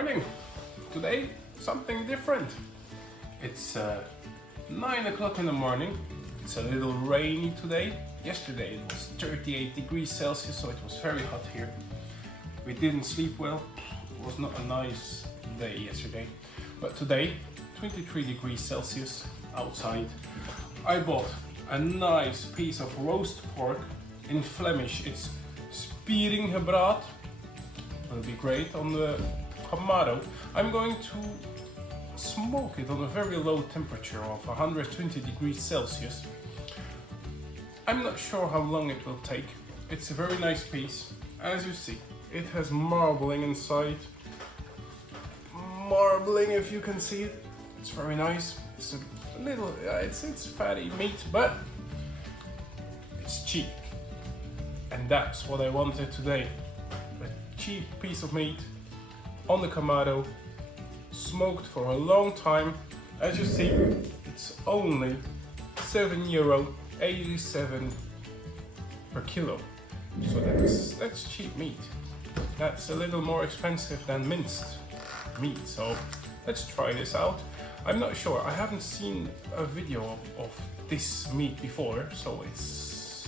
morning. Today, something different. It's 9 o'clock in the morning. It's a little rainy today. Yesterday it was 38 degrees Celsius, so it was very hot here. We didn't sleep well. It was not a nice day yesterday. But today, 23 degrees Celsius outside. I bought a nice piece of roast pork. In Flemish, it's Searing. Will be great on the Kamado. I'm going to smoke it on a very low temperature of 120 degrees Celsius. I'm not sure how long it will take. It's a very nice piece. As you see, it has marbling inside. Marbling, if you can see it. It's very nice. It's a little, it's fatty meat, but it's cheap. And that's what I wanted today. A cheap piece of meat on the Kamado, smoked for a long time. As you see, it's only €7.87 per kilo. So that's cheap meat. That's a little more expensive than minced meat. So let's try this out. I'm not sure. I haven't seen a video of this meat before, so it's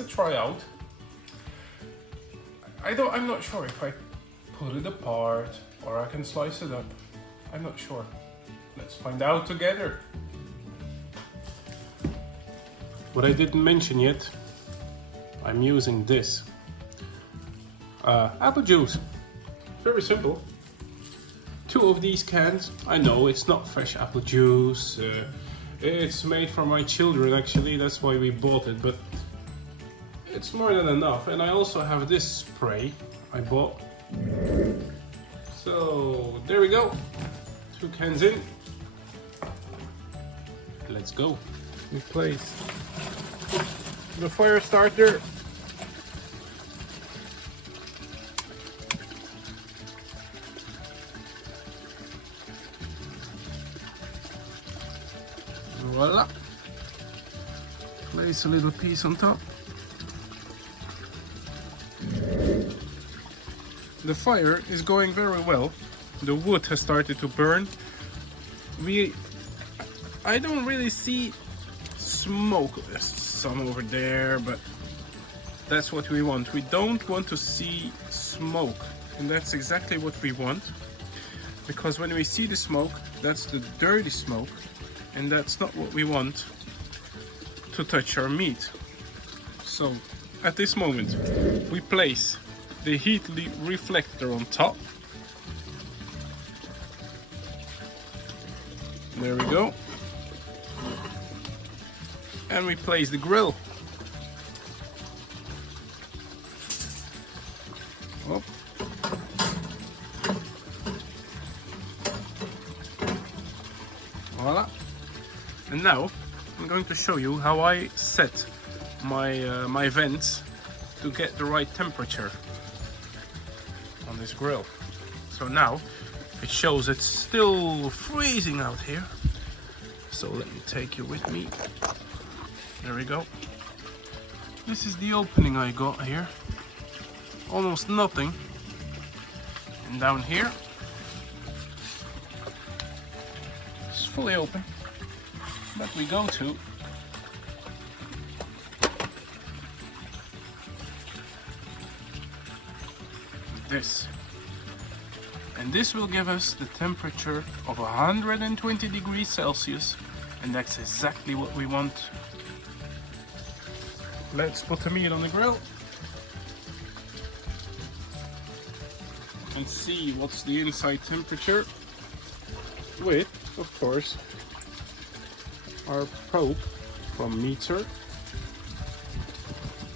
a tryout. I'm not sure if I pull it apart or I can slice it up. I'm not sure. Let's find out together. What I didn't mention yet, I'm using this. Apple juice. Very simple. 2 of these cans. I know it's not fresh apple juice. It's made for my children actually, that's why we bought it, but it's more than enough. And I also have this spray I bought. So there we go. 2 cans in. Let's go. We place the fire starter. Voila. Place a little piece on top. The fire is going very well. The wood has started to burn. I don't really see smoke. There's some over there, but that's what we want. We don't want to see smoke, and that's exactly what we want, because when we see the smoke, that's the dirty smoke, and that's not what we want to touch our meat. So at this moment we place the heat reflector on top. There we go. And we place the grill. Oh. Voila. And now I'm going to show you how I set my vents to get the right temperature on this grill. So now it shows it's still freezing out here. So let me take you with me. There we go. This is the opening I got here. Almost nothing. And down here it's fully open. But we go to this. And this will give us the temperature of 120 degrees Celsius, and that's exactly what we want. Let's put the meat on the grill and see what's the inside temperature with, of course, our probe from meter.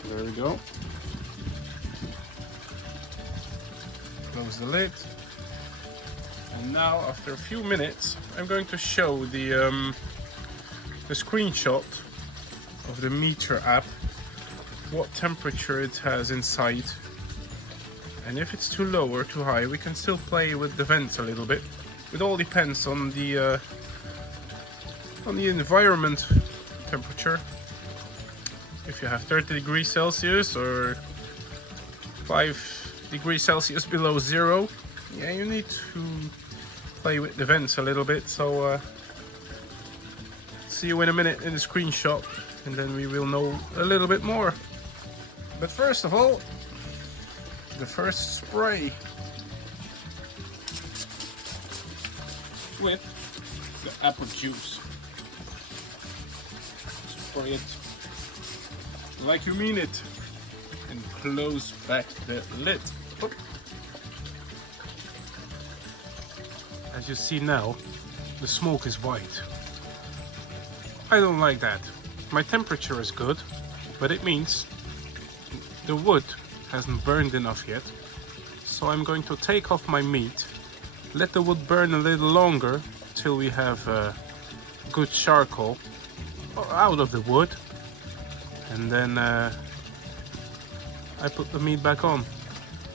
There we go. Close the lid. And now, after a few minutes, I'm going to show the screenshot of the meter app, what temperature it has inside. And if it's too low or too high, we can still play with the vents a little bit. It all depends on the environment temperature. If you have 30 degrees Celsius or 5 degrees Celsius below zero, Yeah, you need to play with the vents a little bit, so see you in a minute in the screenshot and then we will know a little bit more. But first of all, the first spray with the apple juice. Spray it like you mean it and close back the lid. Oop. As you see now, the smoke is white. I don't like that. My temperature is good, but it means the wood hasn't burned enough yet. So I'm going to take off my meat, let the wood burn a little longer till we have good charcoal out of the wood, and then I put the meat back on.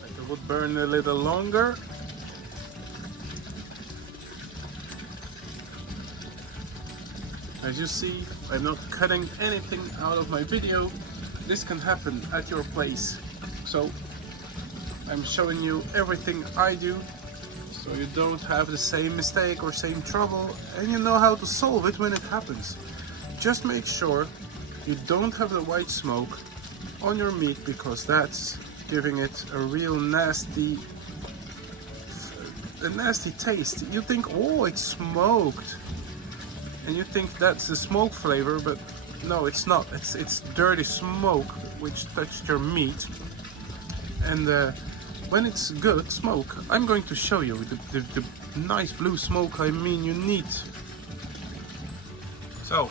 Let the wood burn a little longer. As you see, I'm not cutting anything out of my video. This can happen at your place. So I'm showing you everything I do, so you don't have the same mistake or same trouble, and you know how to solve it when it happens. Just make sure you don't have the white smoke on your meat, because that's giving it a real nasty taste. You think, oh, it's smoked, and you think that's the smoke flavor, but no, it's not. It's dirty smoke which touched your meat. And when it's good smoke, I'm going to show you the nice blue smoke I mean you need. So,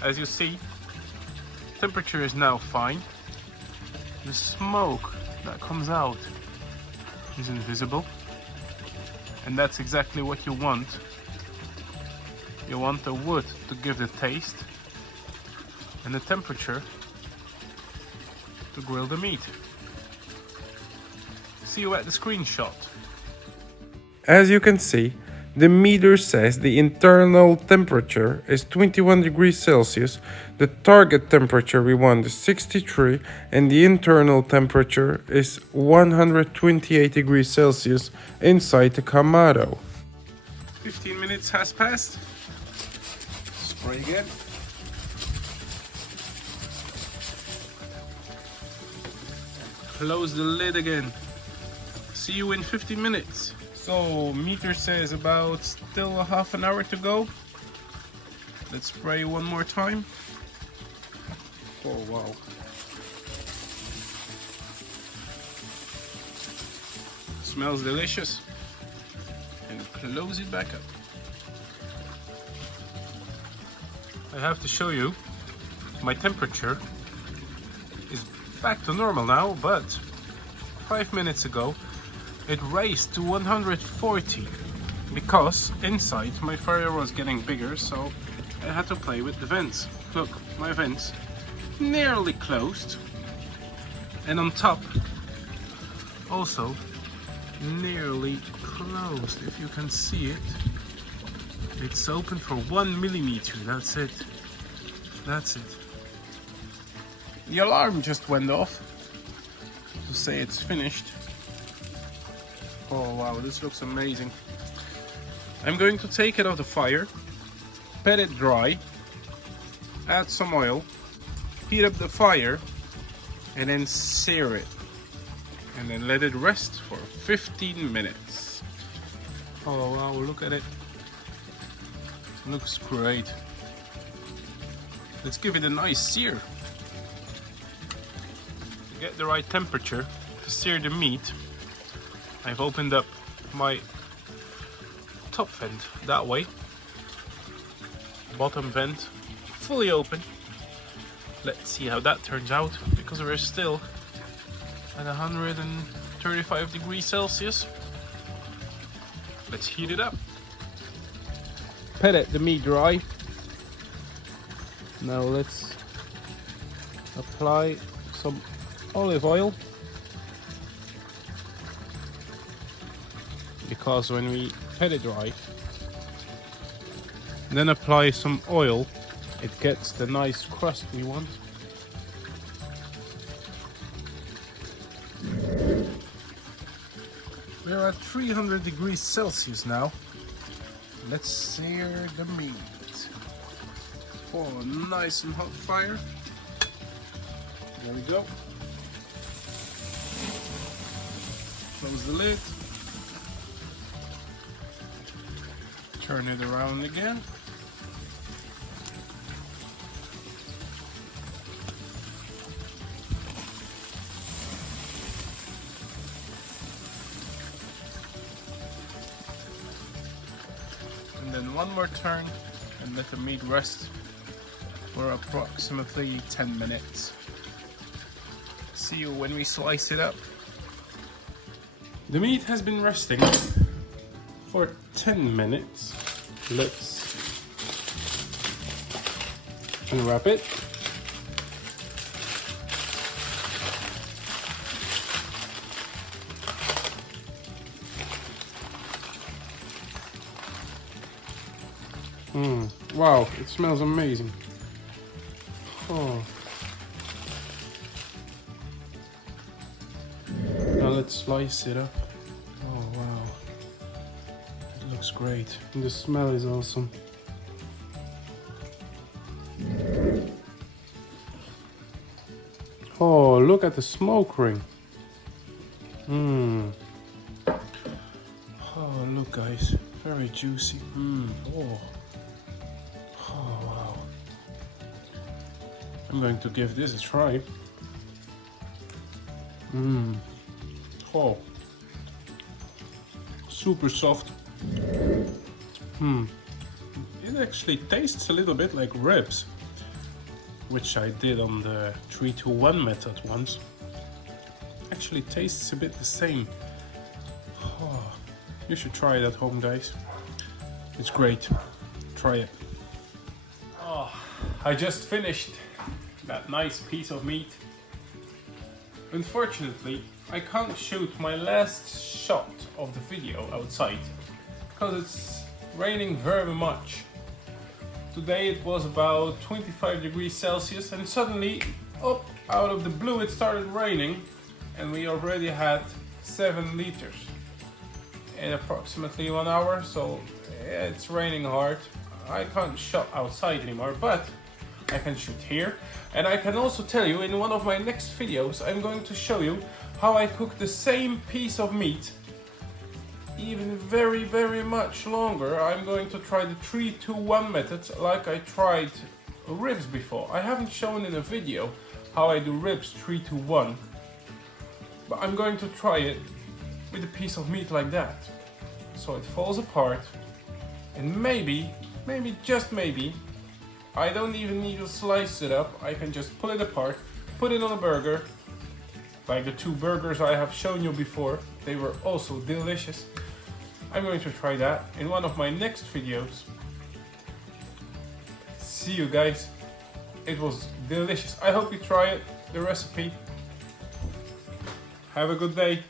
as you see, temperature is now fine. The smoke that comes out is invisible, and that's exactly what you want. You want the wood to give the taste and the temperature to grill the meat. See you at the screenshot. As you can see, the meter says the internal temperature is 21 degrees Celsius, the target temperature we want is 63, and the internal temperature is 128 degrees Celsius inside the Kamado. 15 minutes has passed. Spray again. Close the lid again. See you in 15 minutes. So meter says about still a half an hour to go. Let's spray one more time. Oh wow. Smells delicious. And close it back up. I have to show you, my temperature is back to normal now, but 5 minutes ago it raised to 140 because inside my fire was getting bigger, so I had to play with the vents. Look, my vents nearly closed, and on top also nearly closed. If you can see it, it's open for 1 millimeter. That's it. That's it. The alarm just went off to say it's finished. Oh wow, this looks amazing. I'm going to take it off the fire, pat it dry, add some oil, heat up the fire, and then sear it. And then let it rest for 15 minutes. Oh wow, look at it. Looks great. Let's give it a nice sear. To get the right temperature to sear the meat, I've opened up my top vent that way. Bottom vent fully open. Let's see how that turns out, because we're still at 135 degrees Celsius. Let's heat it up. Pellet the meat dry. Now let's apply some olive oil, because when we pat it dry, then apply some oil, it gets the nice crust we want. We're at 300 degrees Celsius now. Let's sear the meat. Oh, nice and hot fire. There we go. Close the lid. Turn it around again. And then one more turn and let the meat rest for approximately 10 minutes. See you when we slice it up. The meat has been resting for 10 minutes. Let's unwrap it. Wow, it smells amazing. Oh. Now let's slice it up. Oh wow. It looks great. And the smell is awesome. Oh, look at the smoke ring. Oh, look guys. Very juicy. Oh. Oh wow. I'm going to give this a try. Oh. Super soft. It actually tastes a little bit like ribs, which I did on the 3-to-1 method once. Actually tastes a bit the same. Oh, you should try it at home, guys. It's great. Try it. Oh, I just finished that nice piece of meat. Unfortunately, I can't shoot my last shot of the video outside because it's raining very much. Today it was about 25 degrees Celsius and suddenly, up out of the blue, it started raining and we already had 7 liters in approximately 1 hour, so it's raining hard. I can't shoot outside anymore, but I can shoot here. And I can also tell you, in one of my next videos, I'm going to show you how I cook the same piece of meat even very much longer. I'm going to try the 3-to-1 method like I tried ribs before. I haven't shown in a video how I do ribs 3-to-1, but I'm going to try it with a piece of meat like that. So it falls apart, and maybe, just maybe, I don't even need to slice it up. I can just pull it apart, put it on a burger, like the 2 burgers I have shown you before. They were also delicious. I'm going to try that in one of my next videos. See you guys. It was delicious. I hope you try it, the recipe. Have a good day.